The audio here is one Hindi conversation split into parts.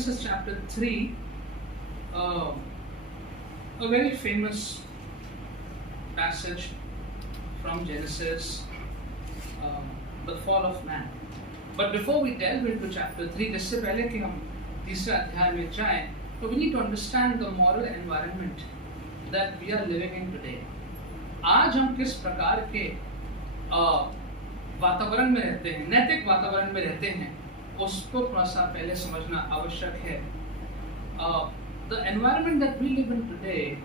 Genesis chapter 3, a very famous passage from Genesis, the fall of man. But before we delve into chapter 3, जिससे पहले कि हम तीसरे अध्याय में जाएं, तो we need to understand the moral environment that we are living in today. आज हम किस प्रकार के वातावरण में रहते हैं, नैतिक वातावरण में रहते हैं, उसको थोड़ा सा पहले समझना आवश्यक है. The environment that we live in today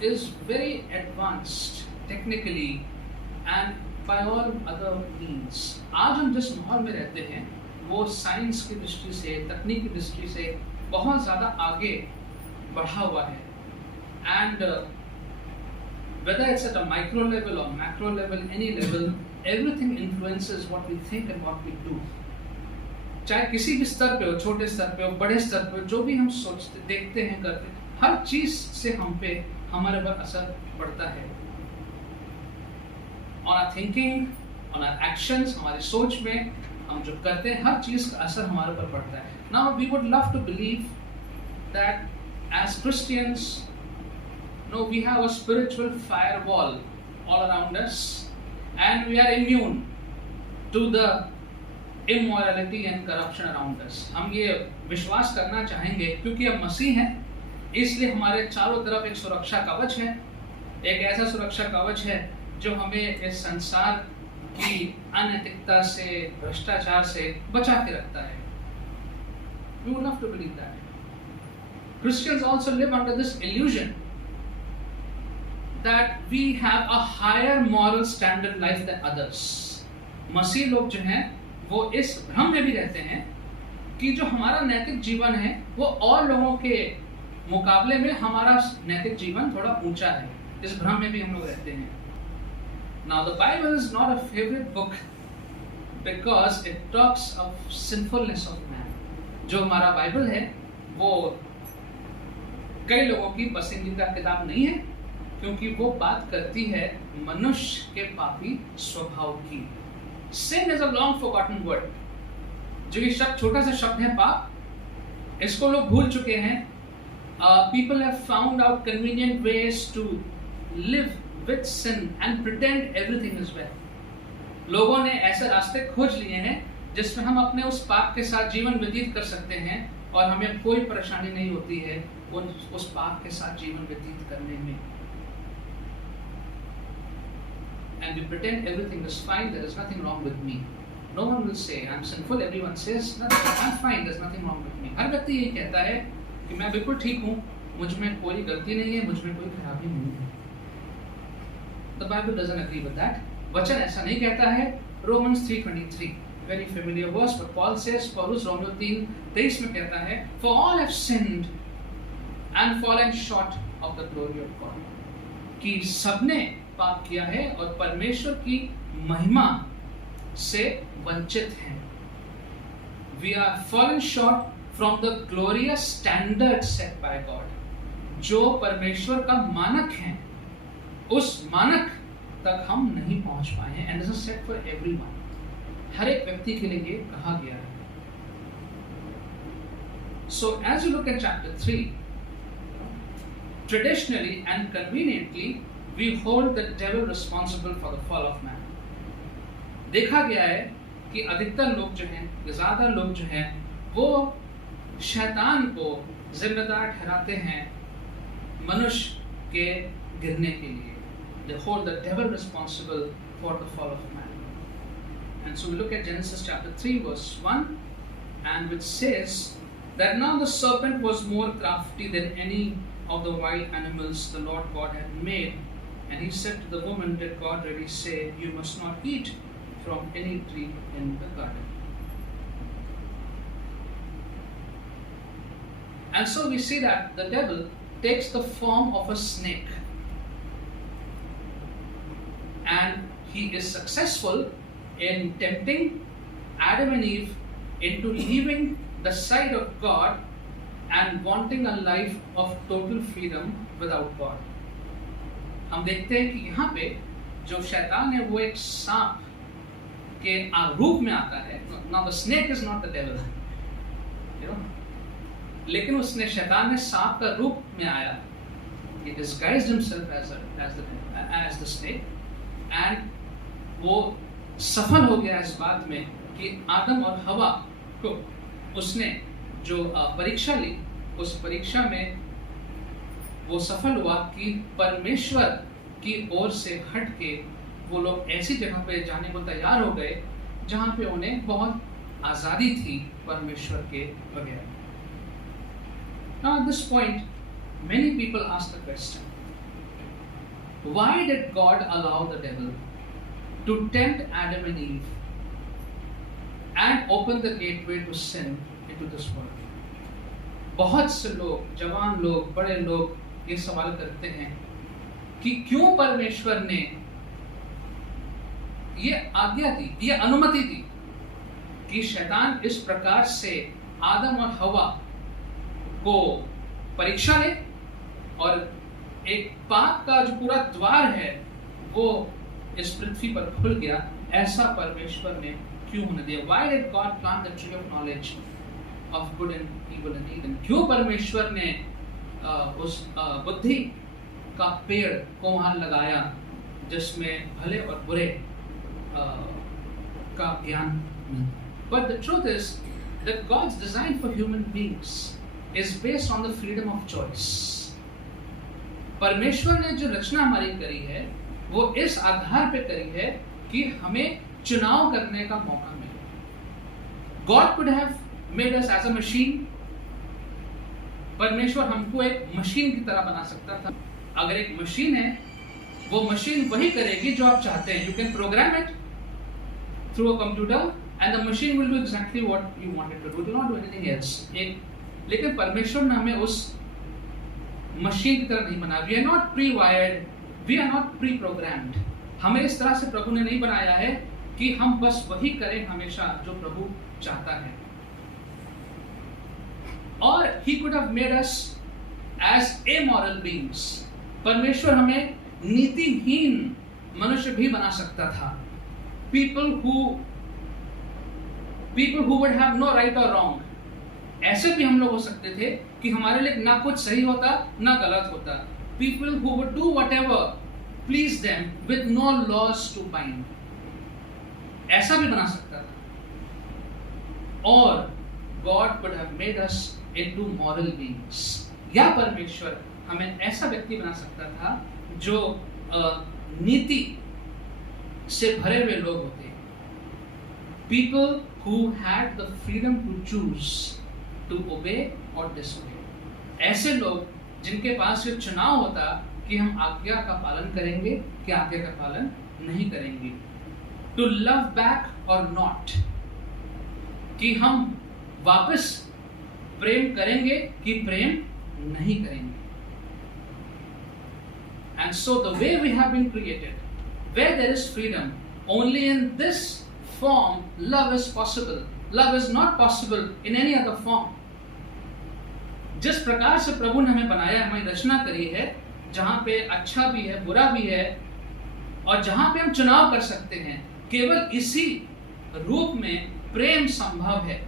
is very advanced technically and by all other means. आज हम जिस माहौल में रहते हैं वो साइंस की दृष्टि से, तकनीक की दृष्टि से बहुत ज़्यादा आगे बढ़ा हुआ है. And whether it's at a micro level or macro level, any level, everything influences what we think and what we do. चाहे किसी भी स्तर पे हो, छोटे स्तर पे हो, बड़े स्तर पे हो, जो भी हम सोचते, देखते हैं, करते हैं, हर चीज से हम पे, हमारे पर असर पड़ता है. On our thinking, on our actions, हमारी सोच में हम जो करते हैं, हर चीज का असर हमारे पर पड़ता है. Now we would love to believe that as Christians, no, we have a spiritual firewall all around us and we are immune to the immorality and corruption around us. हम ये विश्वास करना चाहेंगे क्योंकि हम मसीह हैं, इसलिए हमारे चारों तरफ एक सुरक्षा कवच है, एक ऐसा सुरक्षा कवच है जो हमें इस संसार की अनैतिकता से, भ्रष्टाचार से बचा के रखता है. We would love to believe that. Christians also live under this illusion that we have a higher moral standard life than others. मसीह लोग जो हैं वो इस भ्रम में भी रहते हैं कि जो हमारा नैतिक जीवन है वो और लोगों के मुकाबले में हमारा नैतिक जीवन थोड़ा ऊंचा है. इस भ्रम में भी हम लोग रहते हैं. Now the Bible is not a favorite book because it talks of sinfulness of man. जो हमारा बाइबल है वो कई लोगों की पसंदीदा किताब नहीं है क्योंकि वो बात करती है मनुष्य के पापी स्वभाव की. Sin is a long forgotten word. जो ये शब्द, छोटा सा शब्द है पाप, इसको लोग भूल चुके हैं. People have found out convenient ways to live with sin and pretend everything is well. लोगों ने ऐसे रास्ते खोज लिए हैं जिसमें हम अपने उस पाप के साथ जीवन व्यतीत कर सकते हैं और हमें कोई परेशानी नहीं होती है उस पाप के साथ जीवन व्यतीत करने में. And we pretend everything is fine, there is nothing wrong with me. No one will say I'm sinful, everyone says I'm fine, there's nothing wrong with me. हर व्यक्ति यही कहता है कि मैं बिल्कुल ठीक हूँ, मुझ में कोई गलती नहीं है, मुझ में कोई खराबी नहीं है. The Bible doesn't agree with that. वचन ऐसा नहीं कहता है. Romans 3:23, very familiar verse, but Paul says, पौलुस रोमियो 3:23 में कहता है, For all have sinned and fallen short of the glory of God. कि सबने पाप किया है और परमेश्वर की महिमा से वंचित हैं. We are fallen short from the glorious standard set by God. जो परमेश्वर का मानक है, उस मानक तक हम नहीं पहुंच पाए हैं. And this is set for everyone. हर एक व्यक्ति के लिए ये कहा गया है. So as you look at chapter 3, traditionally and conveniently we hold the devil responsible for the fall of man. देखा गया है कि अधिकतर लोग जो हैं, ज़्यादा लोग जो हैं, वो शैतान को जिम्मेदार ठहराते हैं मनुष्य के गिरने के लिए. They hold the devil responsible for the fall of man. And so we look at Genesis chapter 3 verse 1, and which says that now the serpent was more crafty than any of the wild animals the Lord God had made. And he said to the woman, Did God really say, You must not eat from any tree in the garden? And so we see that the devil takes the form of a snake. And he is successful in tempting Adam and Eve into leaving the side of God and wanting a life of total freedom without God. हम देखते हैं कि यहाँ पे जो शैतान है वो एक सांप के रूप में आता है. Now the snake is not the devil. You know, लेकिन उसने शैतान ने सांप का रूप में आया, he disguised himself as the snake, and वो सफल हो गया इस बात में कि आदम और हवा को उसने जो परीक्षा ली, उस परीक्षा में वो सफल हुआ कि परमेश्वर की ओर से हट के वो लोग ऐसी जगह पे जाने को तैयार हो गए जहाँ पे उन्हें बहुत आज़ादी थी परमेश्वर के बगैर। Now at this point, many people ask the question, why did God allow the devil to tempt Adam and Eve and open the gateway to sin into this world? बहुत से लोग, जवान लोग, बड़े लोग ये सवाल करते हैं कि क्यों परमेश्वर ने ये आज्ञा दी, ये अनुमति दी कि शैतान इस प्रकार से आदम और हवा को परीक्षा ले और एक पाप का जो पूरा द्वार है वो इस पृथ्वी पर खुल गया। ऐसा परमेश्वर ने क्यों होने दिया? Why did God plant the tree of knowledge of good and evil in Eden? क्यों परमेश्वर ने उस बुद्धि का पेड़ को वहां लगाया जिसमें भले और बुरे का ज्ञान? But the truth is that God's design for human beings is based on the freedom of choice. परमेश्वर ने जो रचना हमारी करी है वो इस आधार पे करी है कि हमें चुनाव करने का मौका मिले। God could have made us as a machine. परमेश्वर हमको एक मशीन की तरह बना सकता था। अगर एक मशीन है, वो मशीन वही करेगी जो आप चाहते हैं। You can program it through a computer and the machine will do exactly what you want it to do. Do not do anything else. लेकिन परमेश्वर ने हमें उस मशीन की तरह नहीं बनाया। We are not pre-wired, we are not pre-programmed. हमें इस तरह से प्रभु ने नहीं बनाया है कि हम बस वही करें हमेशा जो प्रभु चाहता है। और He could have made us as amoral beings. परमेश्वर हमें नीतिहीन मनुष्य भी बना सकता था। People who would have no right or wrong. ऐसे भी हम लोग हो सकते थे कि हमारे लिए ना कुछ सही होता ना गलत होता। People who would do whatever please them with no laws to bind. ऐसा भी बना सकता था। और God could have made us into moral beings. या परमेश्वर हमें ऐसा व्यक्ति बना सकता था जो नीति से भरे हुए लोग होते हैं। People who had the freedom to choose to obey or disobey. ऐसे लोग जिनके पास ये चुनाव होता कि हम आज्ञा का पालन करेंगे कि आज्ञा का पालन नहीं करेंगे। To love back or not. कि हम वापस प्रेम करेंगे कि प्रेम नहीं करेंगे। And so the way we have been created, where there is freedom, only in this form love is possible. Love is not possible in any other form. जिस प्रकार से प्रभु ने हमें बनाया, हमारी रचना करी है, जहाँ पे अच्छा भी है, बुरा भी है, और जहाँ पे हम चुनाव कर सकते हैं, केवल इसी रूप में प्रेम संभव है।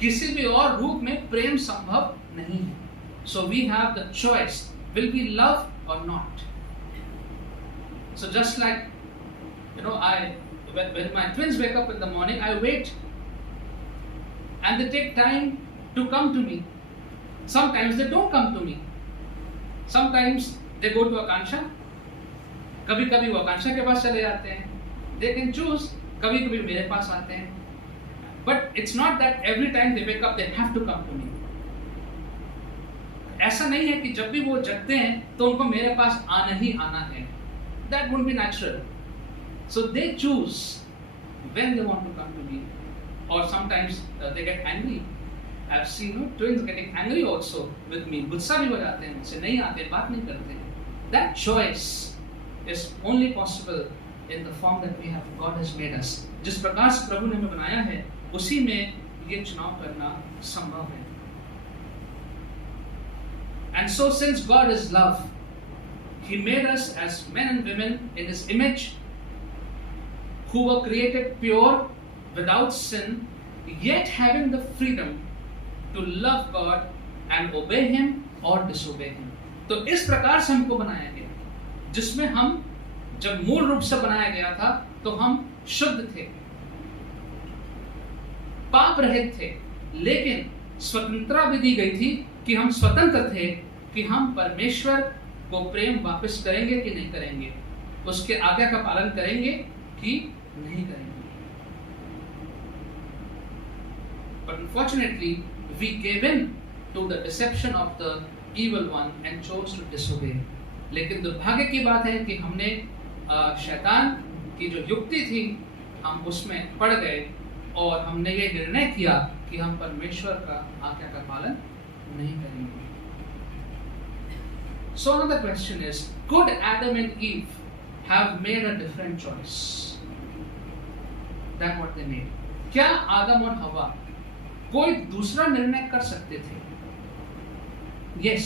किसी भी और रूप में प्रेम संभव नहीं है। So we have the choice, will we love or not? So just like, when my twins wake up in the morning, I wait, and they take time to come to me. Sometimes they don't come to me. Sometimes they go to Akansha. कभी-कभी वो आकांक्षा के पास चले जाते हैं। They can choose. कभी-कभी मेरे पास आते हैं। But it's not that every time they wake up they have to come to me. ऐसा नहीं है कि जब भी वो जगते हैं तो उनको मेरे पास आना ही आना है। That won't be natural. So they choose when they want to come to me. Or sometimes they get angry. I've seen twins getting angry also with me. गुस्सा भी हो जाते हैं मुझसे, नहीं आते, बात नहीं करते। That choice is only possible in the form that we have. God has made us. जिस प्रकार से प्रभु ने हमें बनाया है, उसी में ये चुनाव करना संभव है। And so since God is love, He made us as men and women in His image, who were created pure, without sin, yet having the freedom to love God and obey him or disobey him. तो इस प्रकार से हमको बनाया गया, जिसमें हम जब मूल रूप से बनाया गया था तो हम शुद्ध थे, पाप रहित थे, लेकिन स्वतंत्रता भी दी गई थी कि हम स्वतंत्र थे कि हम परमेश्वर को प्रेम वापस करेंगे कि नहीं करेंगे, उसके आज्ञा का पालन करेंगे कि नहीं करेंगे. But unfortunately, we gave in to the deception of the evil one and chose to disobey. लेकिन दुर्भाग्य की बात है कि हमने शैतान की जो युक्ति थी हम उसमें पड़ गए और हमने ये निर्णय किया कि हम परमेश्वर का आज्ञा का पालन नहीं करेंगे. So another question is, could Adam and Eve have made a different choice than what they made? क्या आदम और हवा कोई दूसरा निर्णय कर सकते थे? Yes,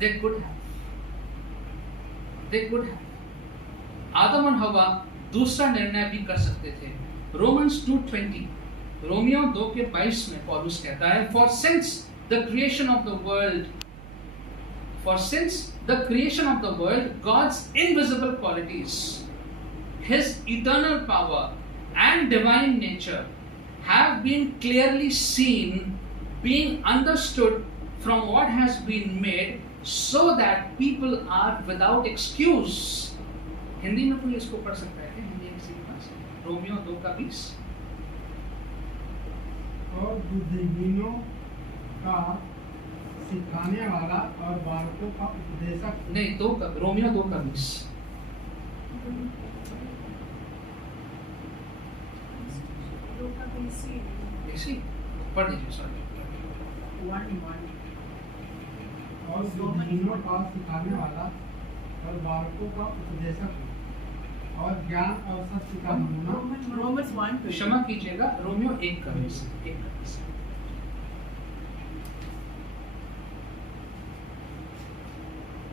they could have. They could have. आदम और हवा दूसरा निर्णय भी कर सकते थे. Romans 2:20, रोमियो 2:22 में पौलुस कहता है, For since the creation of the world, God's invisible qualities, His eternal power and divine nature have been clearly seen, being understood from what has been made, so that people are without excuse. Hindi में कोई इसको पढ़ सकता है क्या? हिंदी किसी के पास? रोमियो 2:20. और बुद्धिहीनों का सिखाने वाला और बालकों का उपदेशक. नहीं, रोमियो 2:20. इसी पढ़ लीजिए. सॉरी. और बुद्धिहीनों का सिखाने वाला और बालकों का उपदेशक और ज्ञान और सत्य का नमूना. रोमन्स 1. क्षमा कीजिएगा, रोमियो 1:20.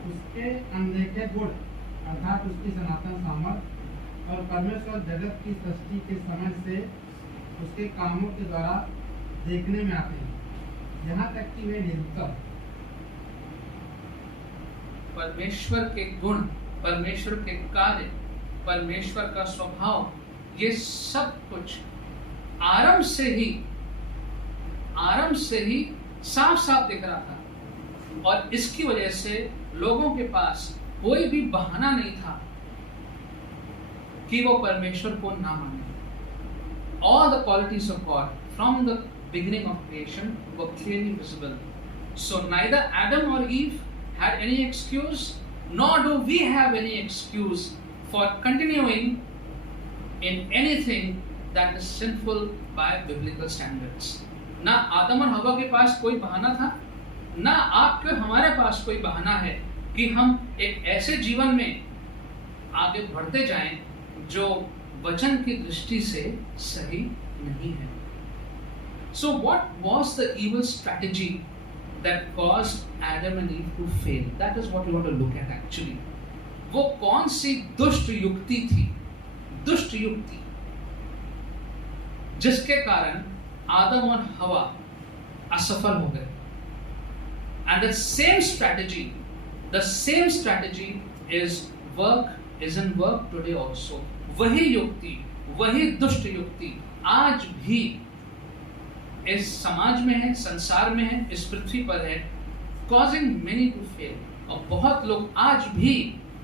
उसके अनदेखे गुण अर्थात उसकी सनातन सामर्थ और परमेश्वर जगत की सृष्टि के समय से उसके कामों के द्वारा देखने में आते हैं, यहाँ तक कि वे निरुत्तर. परमेश्वर के गुण, परमेश्वर के कार्य, परमेश्वर का स्वभाव, ये सब कुछ आरंभ से ही साफ साफ दिख रहा था. और इसकी वजह से लोगों के पास कोई भी बहाना नहीं था कि वो परमेश्वर को ना माने. All the qualities of God from the beginning of creation were clearly visible. So neither Adam or Eve had any excuse, nor do we have any excuse for continuing in anything that is sinful by biblical standards. ना आदम और हवा के पास कोई बहाना था, ना आपके हमारे पास कोई बहाना है कि हम एक ऐसे जीवन में आगे बढ़ते जाएं जो वचन की दृष्टि से सही नहीं है. So what was the evil strategy that caused Adam and Eve to fail? That is what we want to look at actually. वो कौन सी दुष्ट युक्ति थी, दुष्ट युक्ति, जिसके कारण आदम और हवा असफल हो गए. And the same strategy is in work today also. वही युक्ति, वही दुष्ट युक्ति आज भी इस समाज में है, संसार में है, इस पृथ्वी पर है, causing many to fail. और बहुत लोग आज भी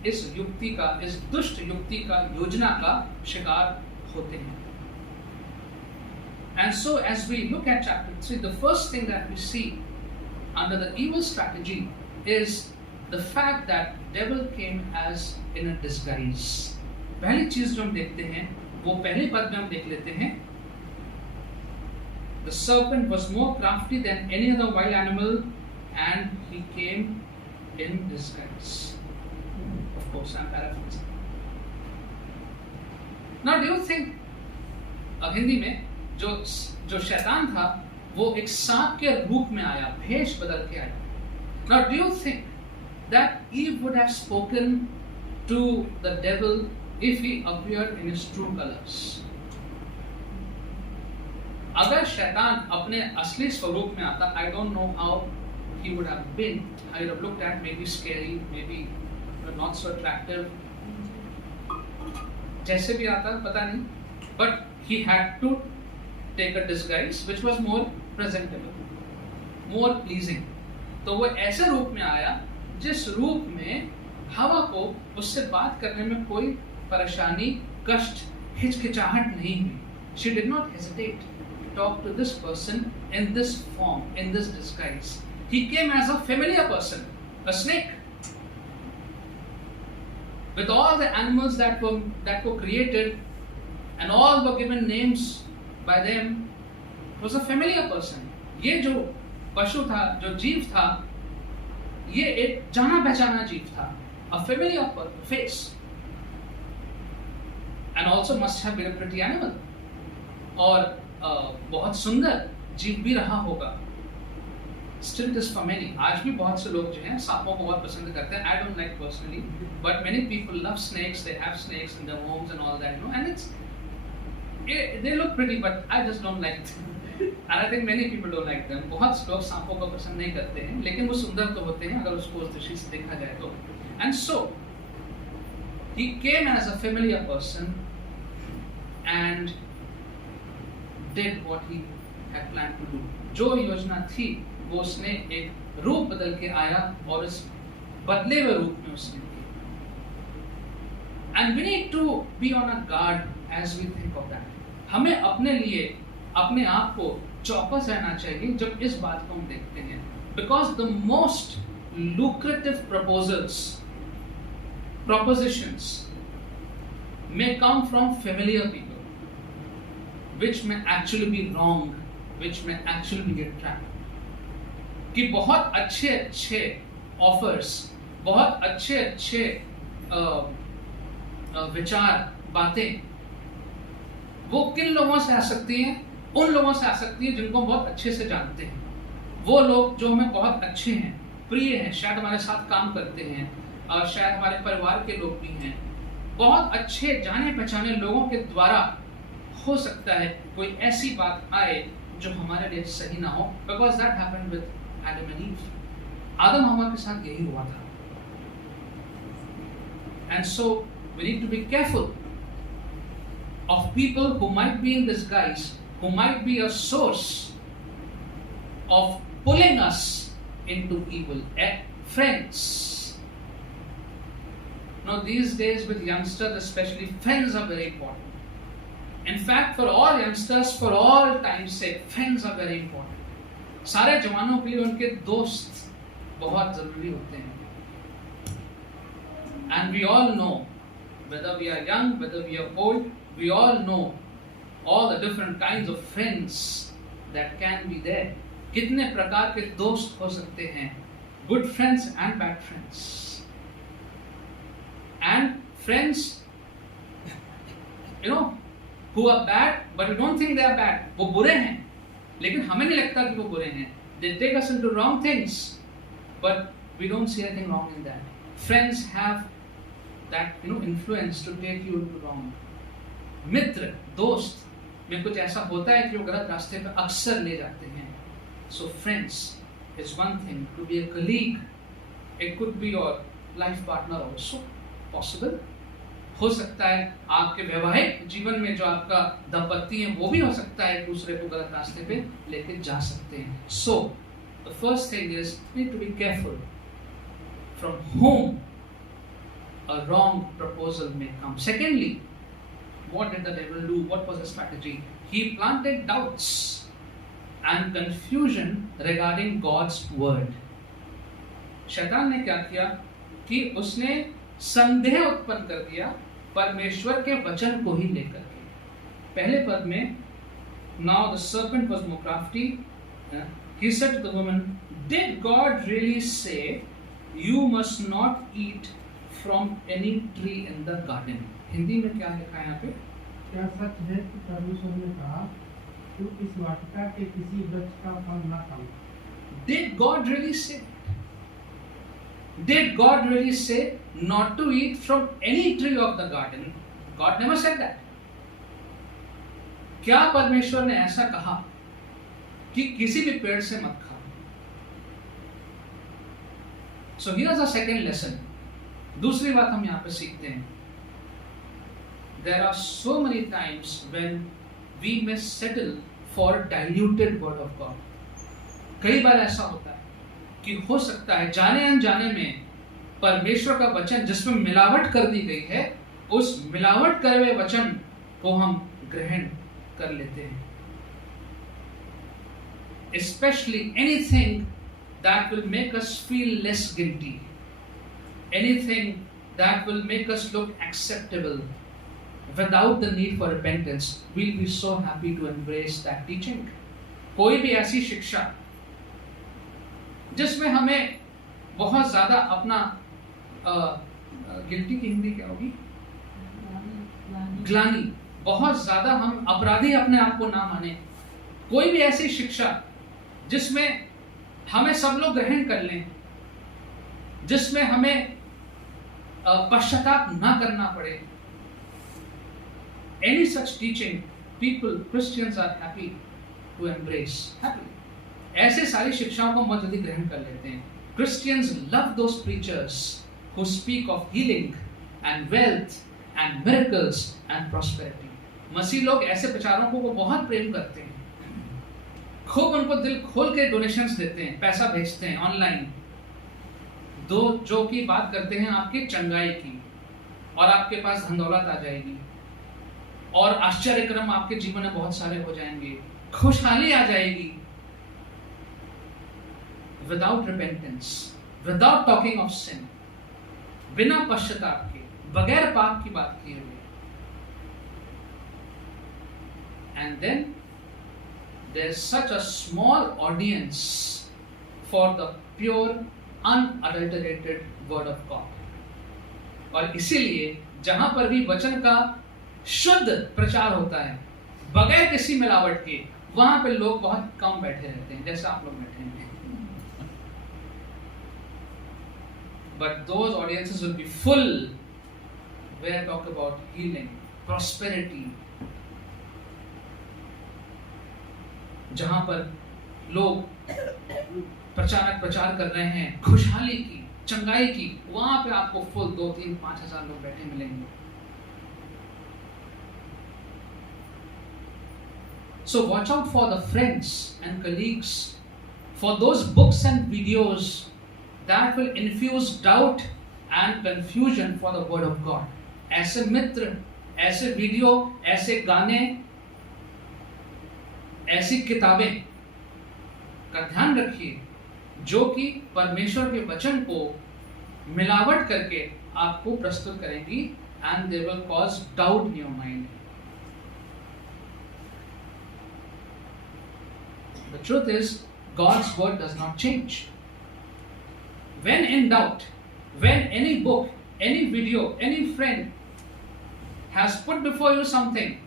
इस युक्ति का, इस दुष्ट युक्ति का, योजना का शिकार होते हैं. And so as we look at chapter 3, the first thing that we see under the evil strategy is the fact that devil came as in a disguise. पहली चीज जो हम देखते हैं वो पहले पद में हम देख लेते हैं. The serpent was more crafty than any other wild animal and he came in disguise. Of course, I'm paraphrasing. Now, do you think Hindi में जो शैतान था वो एक सांप के रूप में आया, भेष बदल के आया. Now, do you think that Eve would have spoken to the devil if he appeared in his true colors? अगर शैतान अपने असली स्वरूप में आता, I don't know how he would have been, I would have looked at maybe scary, maybe not so attractive. जैसे भी आता पता नहीं, but he had to take a disguise which was more presentable, more pleasing. तो वो ऐसे रूप में आया जिस रूप में हवा को उससे बात करने में कोई परेशानी, कष्ट, हिचकिचाहट नहीं हुई. She did not hesitate to talk to this person in this form, in this disguise. He came as a familiar person, a snake. With all the animals that were created and all were given names by them, was a familiar person. ये जो पशु था, जो जीव था, ये एक जाना पहचाना जीव था, a familiar face, and also must have been a pretty animal. और बहुत सुंदर जीव भी रहा होगा. Still it is for many. आज भी बहुत से लोग जो हैं सांपों को बहुत पसंद करते हैं. I don't like personally, but many people love snakes. They have snakes in their homes and all that, you know. And they look pretty, but I just don't like them. And I think many people don't like them. बहुत लोग सांपों को पसंद नहीं करते हैं, लेकिन वो सुंदर तो होते हैं अगर उसको उस दृष्टि से देखा जाए तो. And so he came as a familiar person and did what he had planned to do. जो योजना थी वो उसने एक रूप बदल के आया और इस बदले हुए रूप में उसने की. And we need to be on our guard as we think of that. हमें अपने लिए अपने आप को चौकस रहना चाहिए जब इस बात को हम देखते हैं. Because the most lucrative propositions may come from familiar people, which may actually be wrong, which may actually be a trap. कि बहुत अच्छे ऑफर्स, बहुत अच्छे विचार, बातें वो किन लोगों से आ सकती हैं? उन लोगों से आ सकती है जिनको बहुत अच्छे से जानते हैं. वो लोग जो हमें बहुत अच्छे हैं, प्रिय हैं, शायद हमारे साथ काम करते हैं और शायद हमारे परिवार के लोग भी हैं. बहुत अच्छे जाने पहचाने लोगों के द्वारा हो सकता है कोई ऐसी बात आए जो हमारे लिए सही ना हो. Because that happened with Adam and Eve. आदम हवा के साथ यही हुआ था. And so we need to be careful of people who might be in disguise, who might be a source of pulling us into evil. Friends. Now these days with youngsters especially, friends are very important. In fact, for all youngsters, for all time's sake, friends are very important. सारे जवानों के लिए उनके दोस्त बहुत जरूरी होते हैं. And we all know, whether we are young, whether we are old, we all know all the different kinds of friends that can be there. कितने प्रकार के दोस्त हो सकते हैं, good friends and bad friends. And friends, you know, who are bad, but we don't think they are bad. वो बुरे हैं, लेकिन हमें नहीं लगता कि वो बुरे हैं. They take us into wrong things, but we don't see anything wrong in that. Friends have that, you know, influence to take you into wrong. मित्र, दोस्त में कुछ ऐसा होता है कि वो गलत रास्ते पे अक्सर ले जाते हैं. So friends is one thing. To be a colleague, it could be your life partner also possible. हो सकता है आपके वैवाहिक जीवन में जो आपका दंपति है वो भी हो सकता है दूसरे को गलत रास्ते पे लेके जा सकते हैं. So the first thing is need to be careful from whom a wrong proposal may come. Secondly, what did the devil do? What was the strategy? He planted doubts and confusion regarding God's word. शैतान ने क्या किया कि उसने संदेह उत्पन्न कर दिया परमेश्वर के वचन को ही लेकर के. पहले पद में, now the serpent was more crafty. He said to the woman, did God really say you must not eat from any tree in the garden? Hindi में क्या लिखा है यहाँ पे? क्या सच है कि परमेश्वर ने कहा तू इस वाटिका के किसी वृक्ष का फल न खाना? Did God really say? Did God really say not to eat from any tree of the garden? God never said that. क्या परमेश्वर ने ऐसा कहा कि किसी भी पेड़ से मत खाओ? So here's a second lesson. दूसरी बात हम यहाँ पे सीखते हैं. There are so many times when we may settle for diluted word of God. कई बार ऐसा होता है कि हो सकता है जाने अनजाने में परमेश्वर का वचन जिसमें मिलावट कर दी गई है, उस मिलावट करे हुए वचन को हम ग्रहण कर लेते हैं. Especially anything that will make us feel less guilty, anything that will make us look acceptable without the need for repentance, we'll be so happy to embrace that teaching. कोई भी ऐसी शिक्षा जिसमें हमें बहुत ज्यादा अपना गिल्टी की हिंदी क्या होगी, ग्लानि, बहुत ज्यादा हम अपराधी अपने आप को ना माने, कोई भी ऐसी शिक्षा जिसमें हमें सब लोग ग्रहण कर लें, जिसमें हमें पश्चाताप ना करना पड़े, any such teaching people, Christians are happy to embrace. Happy. ऐसे सारी शिक्षाओं को बहुत जल्दी ग्रहण कर लेते हैं. Christians love those preachers who speak of healing and wealth and miracles and prosperity. मसीह लोग ऐसे प्रचारकों को बहुत प्रेम करते हैं, खूब उनको दिल खोल के डोनेशंस देते हैं, पैसा भेजते हैं ऑनलाइन, जो की बात करते हैं आपकी चंगाई की, और आपके पास धन दौलत आ जाएगी, और आश्चर्यक्रम आपके जीवन में बहुत सारे हो जाएंगे, खुशहाली आ जाएगी. Without repentance, without talking of sin, बिना पश्चाताप के, बगैर पाप की बात किए हुए. And then there's such a small audience for the pure unadulterated word of God. और इसीलिए जहां पर भी वचन का शुद्ध प्रचार होता है बगैर किसी मिलावट के, वहां पे लोग बहुत कम बैठे रहते हैं, जैसे आप लोग बैठे हैं. But those audiences will be full where I talk about healing, prosperity, जहां पर लोग प्रचार कर रहे हैं खुशहाली की, चंगाई की, वहां पे आपको फुल 2, 3, 5 हजार लोग बैठे मिलेंगे. So watch out for the friends and colleagues, for those books and videos that will infuse doubt and confusion for the word of God. ऐसे मित्र, ऐसे वीडियो, ऐसे गाने, ऐसी किताबें का ध्यान रखिए जो कि परमेश्वर के वचन को मिलावट करके आपको प्रस्तुत करेंगी, and they will cause doubt in your mind. The truth is, God's word does not change. When in doubt, when any book, any video, any friend has put before you something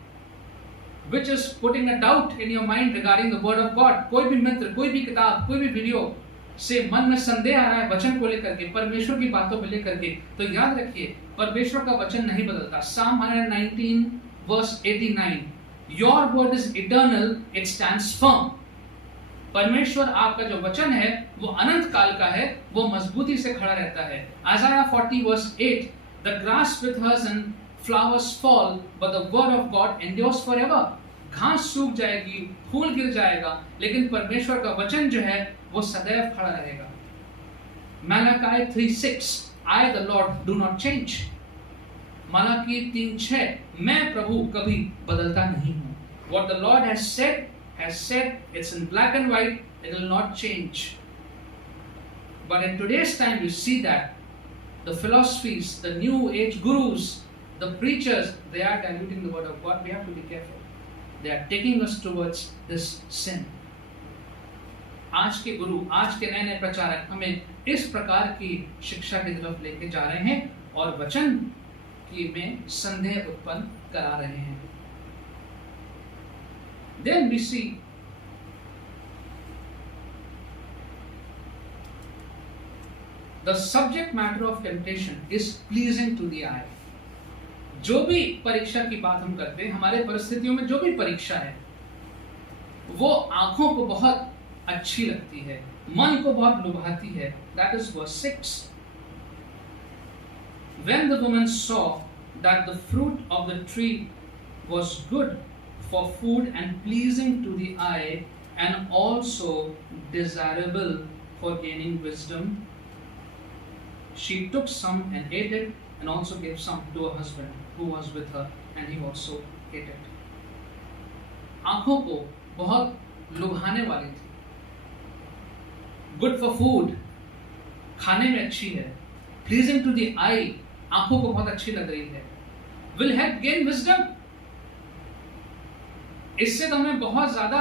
which is putting a doubt in your mind regarding the word of God, कोई भी मित्र, कोई भी किताब, कोई भी वीडियो से मन में संदेह आ रहा है वचन को लेकर के, परमेश्वर की बातों को लेकर के, तो याद रखिए परमेश्वर का वचन नहीं बदलता. Psalm 119 verse 89, Your word is eternal, it stands firm. परमेश्वर आपका जो वचन है वो अनंत काल का है, वो मजबूती से खड़ा रहता है. Isaiah 40 verse 8, The grass withers and flowers fall, but the word of God endures forever. घास सूख जाएगी, फूल गिर जाएगा, लेकिन परमेश्वर का वचन जो है वो सदैव खड़ा रहेगा. Malachi 3:6, I the Lord do not change. Malachi 3:6, मैं प्रभु कभी बदलता नहीं हूँ. What the Lord has said, it's in black and white, it will not change. But in today's time you see that the philosophies, the new age gurus, the preachers, they are diluting the word of God. We have to be careful. They are taking us towards this sin. आज के गुरु, आज के नए प्रचारक हमें इस प्रकार की शिक्षा की तरफ लेके जा रहे हैं और वचन की में संदेह उत्पन्न करा रहे हैं. Then we see the subject matter of temptation is pleasing to the eye. जो भी परीक्षा की बात हम करते हैं, हमारे परिस्थितियों में जो भी परीक्षा है वो आंखों को बहुत अच्छी लगती है, मन को बहुत लुभाती है. That is verse 6. When the woman saw that the fruit of the tree was good for food and pleasing to the eye and also desirable for gaining wisdom, she took some and ate it and also gave some to her husband who was with her and he also ate it. आंखों को बहुत लुभाने वाली थी. Good for food, खाने में अच्छी है. Pleasing to the eye, आंखों को बहुत अच्छी लग रही है. Will help gain wisdom, इससे तो हमें बहुत ज्यादा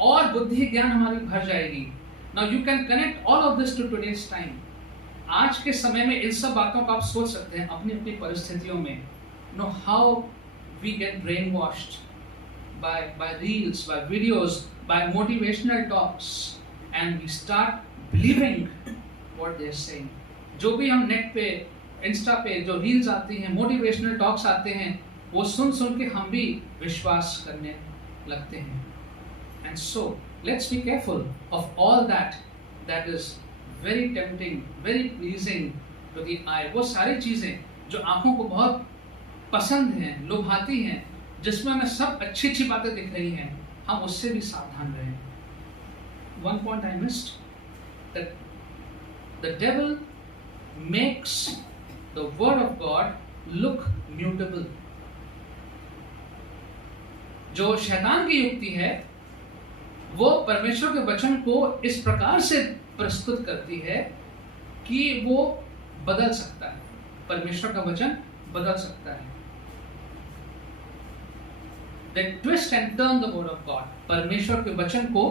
और बुद्धि ज्ञान हमारी भर जाएगी. Now you can connect all of this to today's time. आज के समय में इन सब बातों को आप सोच सकते हैं अपनी अपनी परिस्थितियों में. Know how we get brainwashed by reels, by videos, by motivational talks, and we start believing what they are saying. जो भी हम नेट पे, इंस्टा पे जो रील्स आती हैं, मोटिवेशनल टॉक्स आते हैं, वो सुन सुन के हम भी विश्वास करने लगते हैं. And so let's be careful of all that is very tempting, very pleasing to the eye. वो सारी चीजें जो आंखों को बहुत पसंद हैं, लुभाती हैं, जिसमें हमें सब अच्छी अच्छी बातें दिख रही हैं, हम उससे भी सावधान रहें. One point I missed, that the devil makes the word of God look mutable. जो शैतान की युक्ति है वो परमेश्वर के वचन को इस प्रकार से प्रस्तुत करती है कि वो बदल सकता है. परमेश्वर का वचन बदल सकता है. They twist and turn the word of God. परमेश्वर के वचन को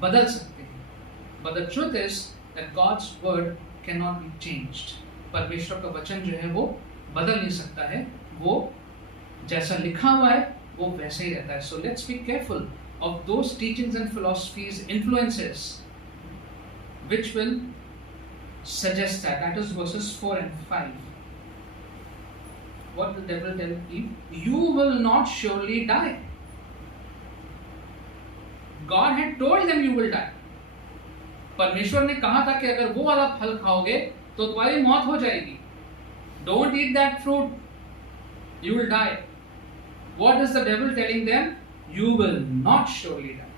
बदल सकते हैं. But the truth is that God's word cannot be changed. परमेश्वर का वचन जो है वो बदल नहीं सकता है. वो जैसा लिखा हुआ है वो वैसे ही रहता है. So let's be careful of those teachings and philosophies, influences which will suggest that. That is verses 4 and 5. What the devil tell Eve? You will not surely die. God had told them you will die. परमेश्वर ने कहा था कि अगर वो वाला फल खाओगे तो तुम्हारी मौत हो जाएगी. Don't eat that fruit. You will die. What is the devil telling them? You will not surely die.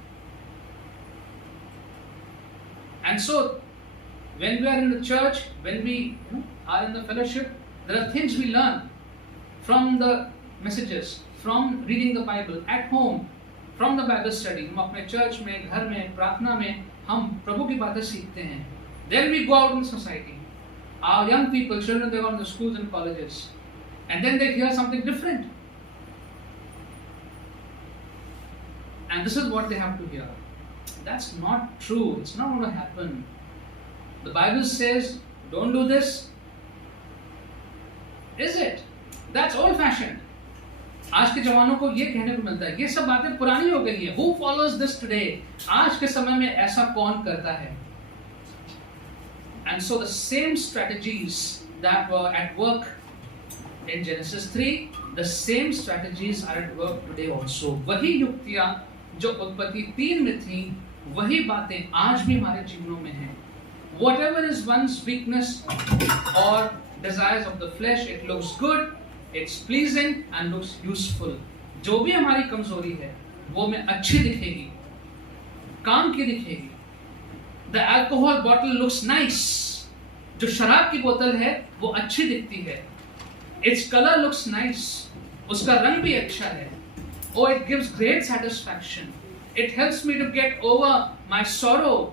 And so, when we are in the church, when we are in the fellowship, there are things we learn from the messages, from reading the Bible, at home, from the Bible study. हम अपने चर्च में, घर में, प्रार्थना में हम प्रभु की बातें सीखते हैं. Then we go out in society. Our young people, children, they go in the schools and colleges, and then they hear something different. And this is what they have to hear. That's not true. It's not going to happen. The Bible says, don't do this. Is it? That's old-fashioned. आज के जवानों को ये कहने को मिलता है, ये सब बातें पुरानी हो गई है. Who follows this today? आज के समय में ऐसा कौन करता है? And so the same strategies that were at work in Genesis 3, the same strategies are at work today also. वही युक्तियां जो उत्पत्ति 3 में थी, वही बातें आज भी हमारे जीवनों में हैं. Whatever is one's weakness or desires of the flesh, it looks good, it's pleasing and looks useful. जो भी हमारी कमजोरी है, वो में अच्छी दिखेगी, काम की दिखेगी. The alcohol bottle looks nice. जो शराब की बोतल है, वो अच्छी दिखती है. Its color looks nice. उसका रंग भी अच्छा है. Oh, it gives great satisfaction. It helps me to get over my sorrow.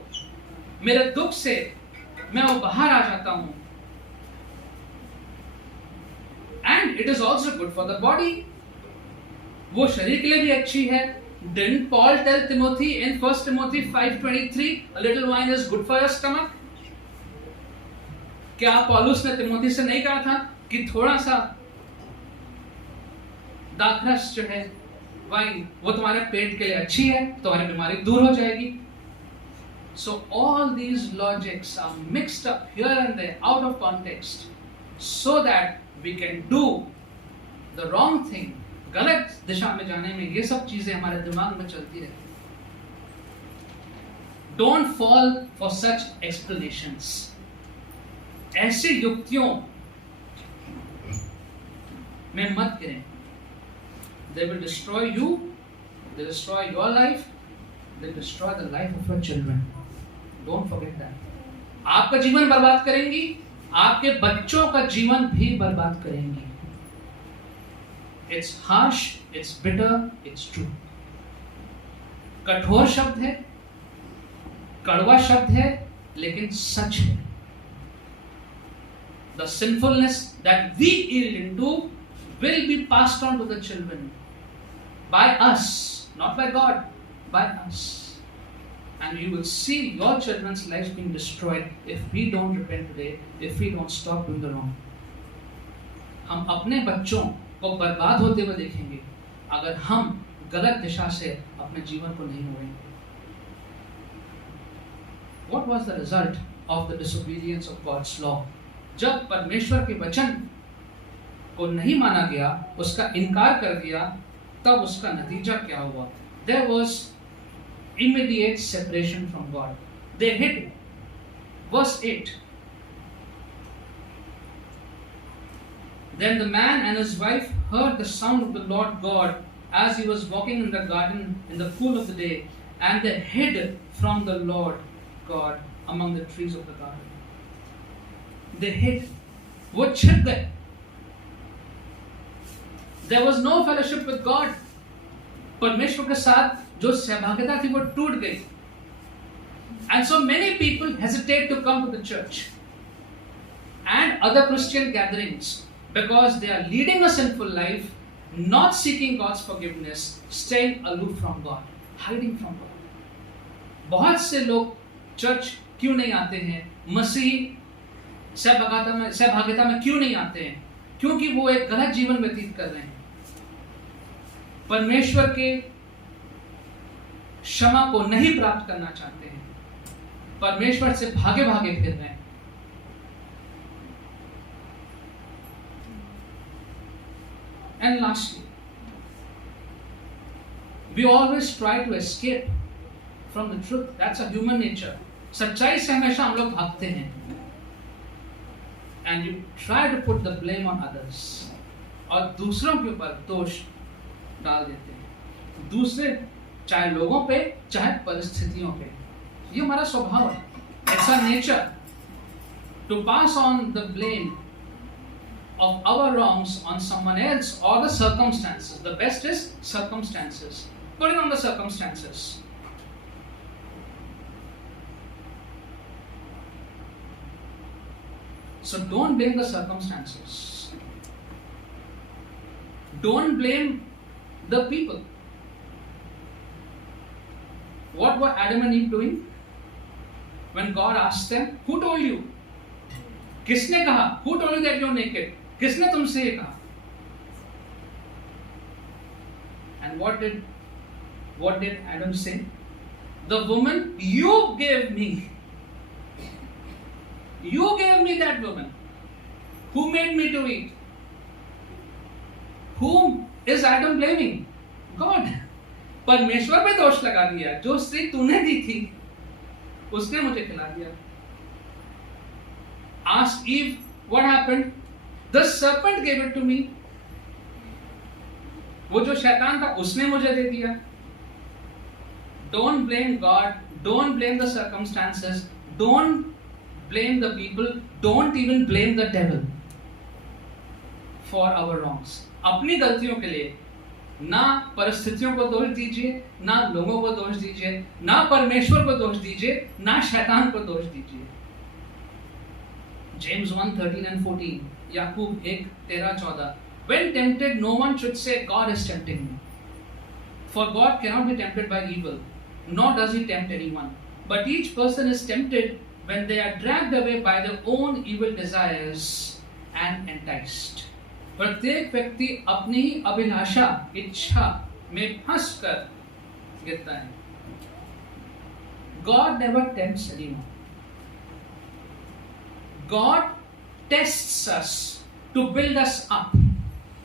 मेरे दुख से मैं वो बाहर आ जाता हूँ. And it is also good for the body. वो शरीर के लिए भी अच्छी है. Didn't Paul tell Timothy in 1 Timothy 5:23, a little wine is good for your stomach? क्या पौलुस ने तिमोथी से नहीं कहा था कि थोड़ा सा दाखरस जो है वाइन वो तुम्हारे पेट के लिए अच्छी है, तुम्हारी बीमारी दूर हो जाएगी. So all these logics are mixed up here and there out of context so that we can do the wrong thing. गलत दिशा में जाने में ये सब चीजें हमारे दिमाग में चलती रहती. Don't fall for such explanations. ऐसी युक्तियों में मत गिरें. They will destroy you. They destroy your life. They destroy the life of your children. Don't forget that. आपका जीवन बर्बाद करेंगी, आपके बच्चों का जीवन भी बर्बाद करेंगी. It's harsh, it's bitter, it's true. कठोर शब्द है, कड़वा शब्द है, लेकिन सच है. The sinfulness that we yield into will be passed on to the children by us, not by God, by us. And you will see your children's lives being destroyed if we don't repent today, if we don't stop doing the wrong. हम अपने बच्चों को बर्बाद होते हुए देखेंगे अगर हम गलत दिशा से अपने जीवन को नहीं मोड़ेंगे. What was the result of the disobedience of God's law? जब परमेश्वर के वचन को नहीं माना गया, उसका इनकार कर दिया, तब उसका नतीजा क्या हुआ? There was immediate separation from God. They hid. Verse 8. Then the man and his wife heard the sound of the Lord God as he was walking in the garden in the cool of the day, and they hid from the Lord God among the trees of the garden. They hid. वो छिप गए. There was no fellowship with God. परमेश्वर के साथ जो सहभागिता थी वो टूट गई. And so many people hesitate to come to the church and other Christian gatherings because they are leading a sinful life, not seeking God's forgiveness, staying aloof from God, hiding from God. बहुत से लोग चर्च क्यों नहीं आते हैं, मसीह सहभागिता में क्यों नहीं आते हैं? क्योंकि वो एक गलत जीवन व्यतीत कर रहे हैं, परमेश्वर के क्षमा को नहीं प्राप्त करना चाहते हैं, परमेश्वर से भागे भागे फिर रहे हैं. And lastly, we always try to escape from the truth. That's a human nature. सच्चाई से हमेशा हम लोग भागते हैं. And you try to put the blame on others. और दूसरों के ऊपर दोष डाल देते हैं. दूसरे चाहे लोगों पे चाहे परिस्थितियों पे. ये हमारा स्वभाव है. It's our nature to pass on the blame of our wrongs on someone else or the circumstances. The best is circumstances. Put it on the circumstances. So don't blame the circumstances. Don't blame the people. What were Adam and Eve doing? When God asked them, who told you? किसने कहा? Who told you that you're naked? किसने तुमसे ये कहा? And what did Adam say? The woman you gave me. You gave me that woman. Who made me to eat? Whom is Adam blaming? God. परमेश्वर पे दोष लगा दिया. जो स्त्री तूने दी थी उसने मुझे खिला दिया. Ask Eve what happened. The serpent gave it to me. वो जो शैतान था उसने मुझे दे दिया. Don't blame God. Don't blame the circumstances. Don't blame the people. Don't even blame the devil for our wrongs. अपनी गलतियों के लिए ना परिस्थितियों को दोष दीजिए, ना लोगों को दोष दीजिए, ना परमेश्वर को दोष दीजिए, ना शैतान को दोष दीजिए. James 1:13 and 14. Yakub 1:13-14. When tempted, no one should say, God is tempting me. For God cannot be tempted by evil, nor does he tempt anyone. But each person is tempted when they are dragged away by their own evil desires and enticed. प्रत्येक व्यक्ति अपनी ही अभिलाषा, इच्छा में फंसकर गिरता है. God never tempts anyone. God tests us to build us up.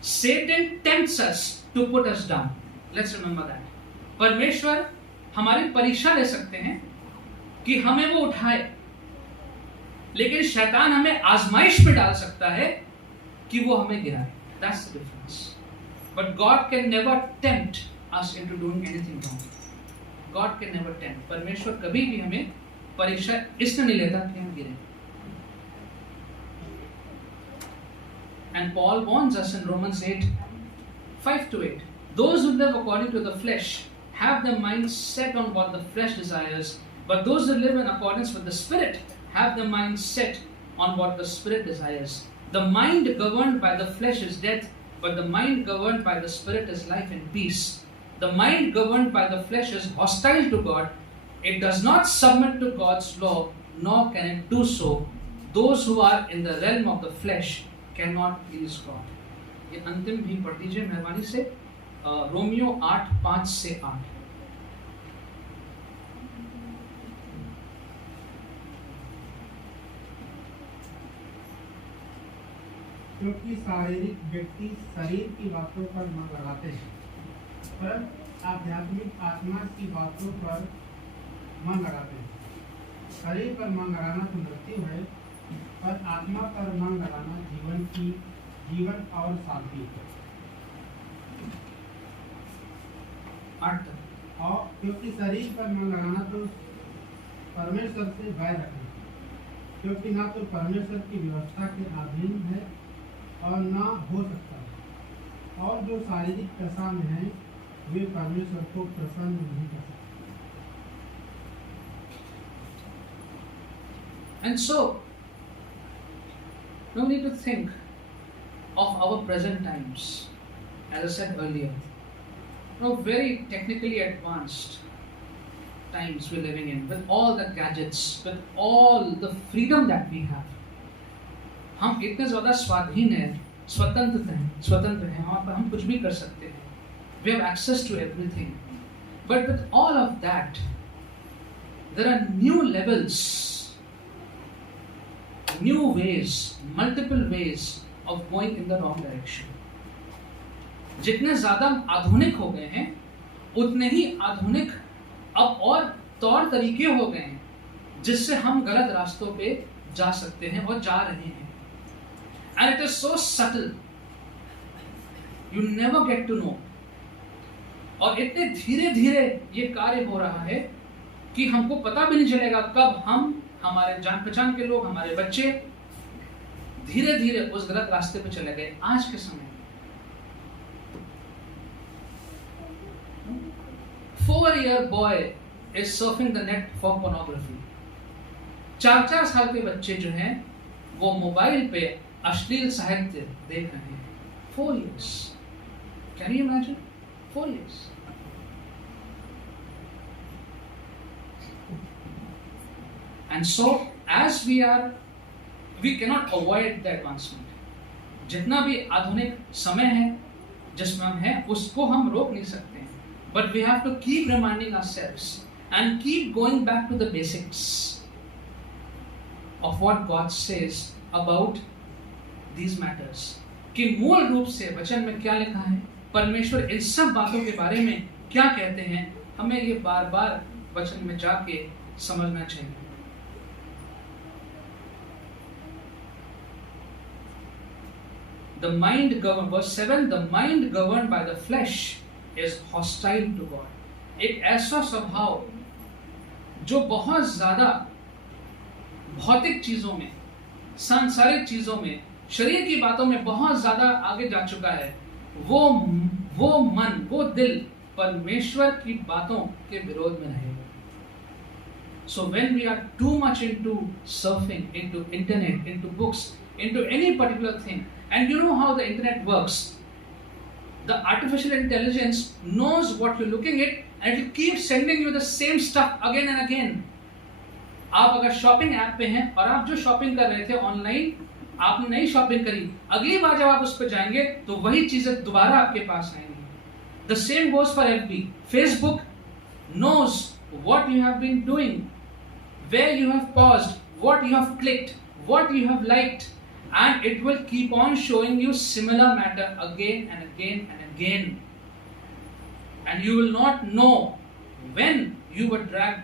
Satan tempts us to put us down. Let's remember that. परमेश्वर हमारी परीक्षा ले सकते हैं कि हमें वो उठाए, लेकिन शैतान हमें आजमाइश में डाल सकता है कि वो हमें गिराए. That's the difference. But God can never tempt us into doing anything wrong. God can never tempt. परमेश्वर कभी भी हमें परीक्षा इसलिए नहीं लेता कि हम गिरें. And Paul warns us in Romans 8:5-8. Those who live according to the flesh have their minds set on what the flesh desires, but those who live in accordance with the Spirit have their minds set on what the Spirit desires. The mind governed by the flesh is death, but the mind governed by the Spirit is life and peace. The mind governed by the flesh is hostile to God. It does not submit to God's law, nor can it do so. Those who are in the realm of the flesh cannot please God. ये अंतिम भी पढ़ दीजिए मेहरबानी से, रोमियो 8:5-8. क्योंकि शारीरिक व्यक्ति शरीर की बातों पर मन लगाते हैं, पर आध्यात्मिक आत्मा की बातों पर मन लगाते हैं. शरीर पर मन लगाना तो मृत्यु है, पर आत्मा पर मन लगाना जीवन और शांति है. और क्योंकि शरीर पर मन लगाना तो परमेश्वर से बैर रखना, क्योंकि ना तो परमेश्वर की व्यवस्था के अधीन है और ना हो सकता है, और जो शारीरिक दशा में है वे परमेश्वर को प्रसन्न नहीं कर सकते. And so, no need to think of our present times, as I said earlier. No, very technically advanced times we're living in, with all the gadgets, with all the freedom that we have. हम इतने ज़्यादा स्वाधीन हैं, स्वतंत्र हैं, हम कुछ भी कर सकते हैं. We have access to everything. But with all of that, there are new levels, new ways, multiple ways of going in the wrong direction. जितने ज़्यादा आधुनिक हो गए हैं, उतने ही आधुनिक अब और तौर तरीके हो गए हैं जिससे हम गलत रास्तों पे जा सकते हैं और जा रहे हैं. And it is so subtle, you never get to know. और इतने धीरे धीरे ये कार्य हो रहा है कि हमको पता भी नहीं चलेगा कब हम, हमारे जान पहचान के लोग, हमारे बच्चे धीरे धीरे उस गलत रास्ते पे चले गए. आज के समय 4-year boy is surfing the net for pornography. 4 साल के बच्चे जो हैं वो मोबाइल पे अश्लील साहित्य देख रहे हैं. 4 years. Can you imagine? 4 years. And so, as we cannot avoid the advancement. जितना भी आधुनिक समय है जिसमें हम हैं, उसको हम रोक नहीं सकते हैं. But we have to keep reminding ourselves and keep going back to the basics of what God says about these matters. कि मूल रूप से वचन में क्या लिखा है, परमेश्वर इन सब बातों के बारे में क्या कहते हैं, हमें ये बार बार वचन में जाके समझना चाहिए. The mind governed, verse 7, the mind governed by the flesh is hostile to God. एक ऐसा स्वभाव जो बहुत ज्यादा भौतिक चीजों में, सांसारिक चीजों में, शरीर की बातों में बहुत ज्यादा आगे जा चुका है, वो मन, वो दिल परमेश्वर की बातों के विरोध में रहेगा. So when we are too much into surfing, into internet, into books, into any particular thing, and you know how the internet works, the artificial intelligence knows what you're looking at and it will keep sending you the same stuff again and again. आप अगर शॉपिंग ऐप पे हैं और आप जो शॉपिंग कर रहे थे ऑनलाइन, आपने नई शॉपिंग करी, अगली बार जब आप उस पर जाएंगे तो वही चीजें दोबारा आपके पास आएंगी. The same goes for FB. Facebook knows what you have been doing, where you have paused, what you have clicked, what you have liked, and it will keep on showing you similar matter again and again and again. And you will not know when you were dragged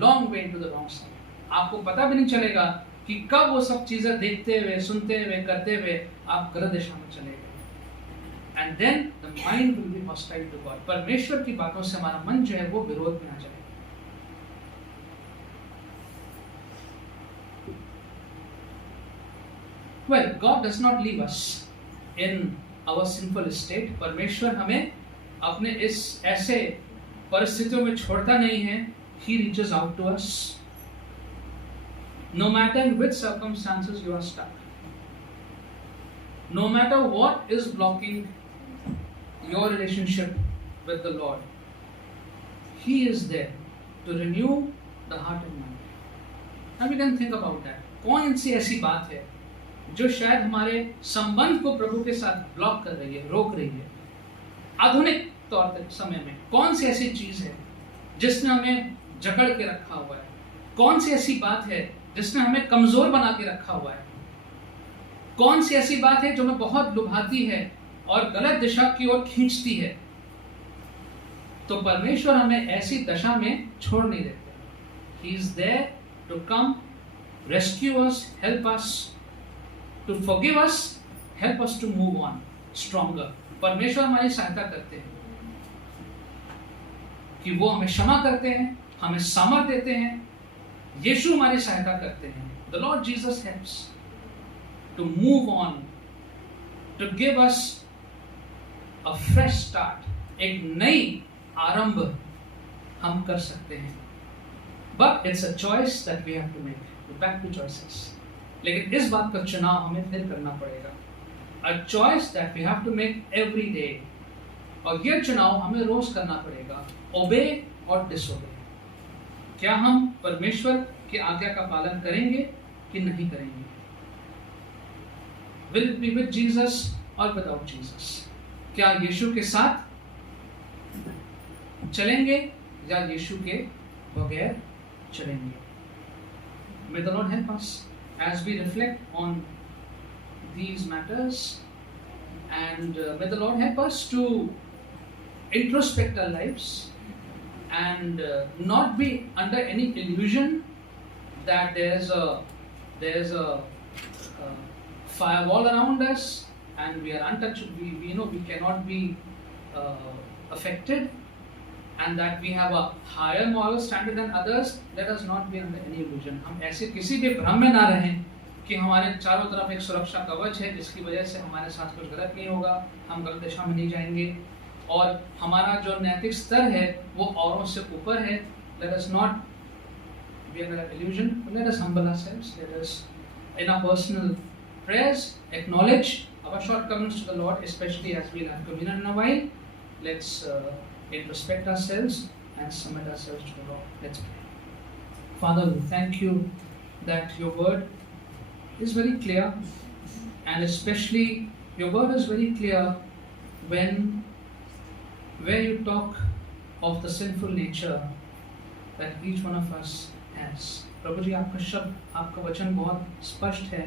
long way to the wrong side. आपको पता भी नहीं चलेगा कि कब वो सब चीजें देखते हुए, सुनते हुए, करते हुए आप गलत दिशा में चले गए। And then the mind will be hostile to God. परमेश्वर की बातों से हमारा मन जो है वो विरोध में आ जाएगा। Well, God does not leave us in our sinful state. परमेश्वर हमें अपने इस ऐसे परिस्थितियों में छोड़ता नहीं है। He reaches out to us. No matter in which circumstances you are stuck, no matter what is blocking your relationship with the Lord, He is there to renew the heart and mind. Now we can think about that. कौन सी ऐसी बात है जो शायद हमारे संबंध को प्रभु के साथ ब्लॉक कर रही है, रोक रही है? आधुनिक तौर पर समय में कौन सी ऐसी चीज है जिसने हमें जकड़ के रखा हुआ है? कौन सी ऐसी बात है जिसने हमें कमजोर बना के रखा हुआ है? कौन सी ऐसी बात है जो हमें बहुत लुभाती है और गलत दिशा की ओर खींचती है? तो परमेश्वर हमें ऐसी दशा में छोड़ नहीं देते। He is there to come, rescue us, help us, to forgive us, help us to move on stronger. परमेश्वर हमारी सहायता करते हैं कि वो हमें क्षमा करते हैं, हमें सामर्थ देते हैं। यीशु हमारी सहायता करते हैं। The Lord Jesus helps to move on, to give us a fresh start. एक नई आरंभ हम कर सकते हैं। But it's a choice that we have to make. We're back to choices. लेकिन इस बात का चुनाव हमें फिर करना पड़ेगा। A choice that we have to make every day. और यह चुनाव हमें रोज करना पड़ेगा। Obey और disobey. क्या हम परमेश्वर की आज्ञा का पालन करेंगे कि नहीं करेंगे? Will it be with Jesus or without Jesus? क्या यीशु के साथ चलेंगे या यीशु के बगैर चलेंगे? May the Lord help us as we reflect on these matters, and may the Lord help us to introspect our lives and not be under any illusion that there's a firewall around us and we are untouchable. We know we cannot be affected, and that we have a higher moral standard than others. Let us not be under any illusion. हम ऐसे किसी भी भ्रम में ना रहें कि हमारे चारों तरफ एक सुरक्षा कवच है जिसकी वजह से हमारे साथ कुछ गलत नहीं होगा, हम गलत दिशा में नहीं जाएंगे, और हमारा जो नैतिक स्तर है वो औरों से ऊपर है। Let us not be under an illusion. Let us humble ourselves. Let us, in our personal prayers, acknowledge our shortcomings to the Lord, especially as we have communion in a while. Let's introspect ourselves and submit ourselves to the Lord. Let's pray. Father, we thank you that your word is very clear, and especially your word is very clear where you talk of the sinful nature that each one of us has. प्रभु जी, आपका शब्द, आपका वचन बहुत स्पष्ट है,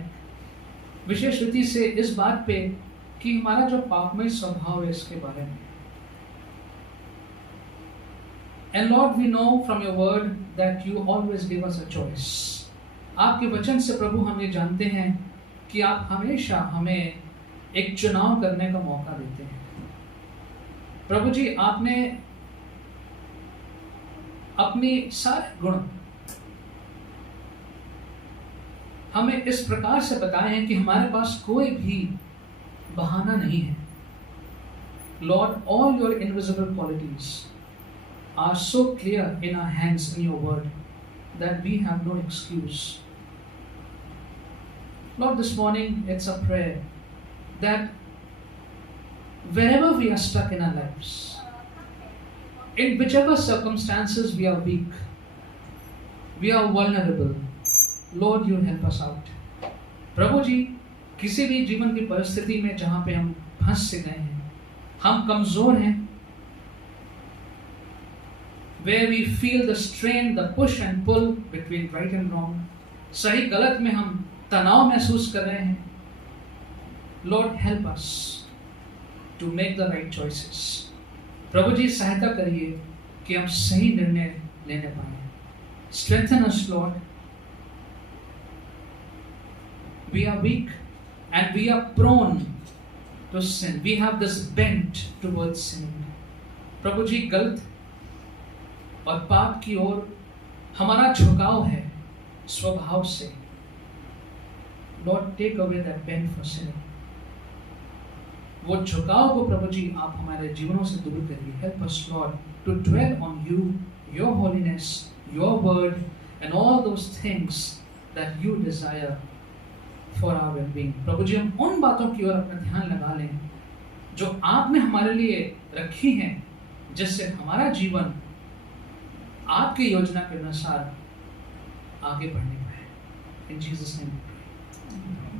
विशेष रीति से इस बात पे कि हमारा जो पापमय स्वभाव है इसके बारे में। And Lord, we know from your word that you always give us a choice. आपके वचन से प्रभु हम ये जानते हैं कि आप हमेशा हमें एक चुनाव करने का मौका देते हैं। प्रभु जी, आपने अपनी सारे गुण हमें इस प्रकार से बताए हैं कि हमारे पास कोई भी बहाना नहीं है। Lord, all your invisible qualities are so clear in our hands in your word that we have no excuse. Lord, this morning it's a prayer that wherever we are stuck in our lives, in whichever circumstances we are weak, we are vulnerable, Lord, you help us out. प्रभु जी, किसी भी जीवन की परिस्थिति में जहाँ पे हम फंस से गए हैं, हम कमजोर हैं, where we feel the strain, the push and pull between right and wrong, सही गलत में हम तनाव महसूस कर रहे हैं, Lord, help us to make the right choices. प्रभु जी, सहायता करिए कि हम सही निर्णय लेने पाए। Strengthen us, Lord. We are weak and we are prone to sin. We have this bent towards sin. प्रभु जी, गलत और पाप की ओर हमारा झुकाव है स्वभाव से. Lord, take away that bent for sin. वो झुकाव को प्रभु जी आप हमारे जीवनों से दूर करिए. Help us, Lord, to dwell on you, your holiness, your word, and all those things that you desire for our well-being. प्रभु जी, हम उन बातों की ओर अपना ध्यान लगा लें जो आपने हमारे लिए रखी हैं, जिससे हमारा जीवन आपकी योजना के अनुसार आगे बढ़ने पाए. In Jesus' name we pray.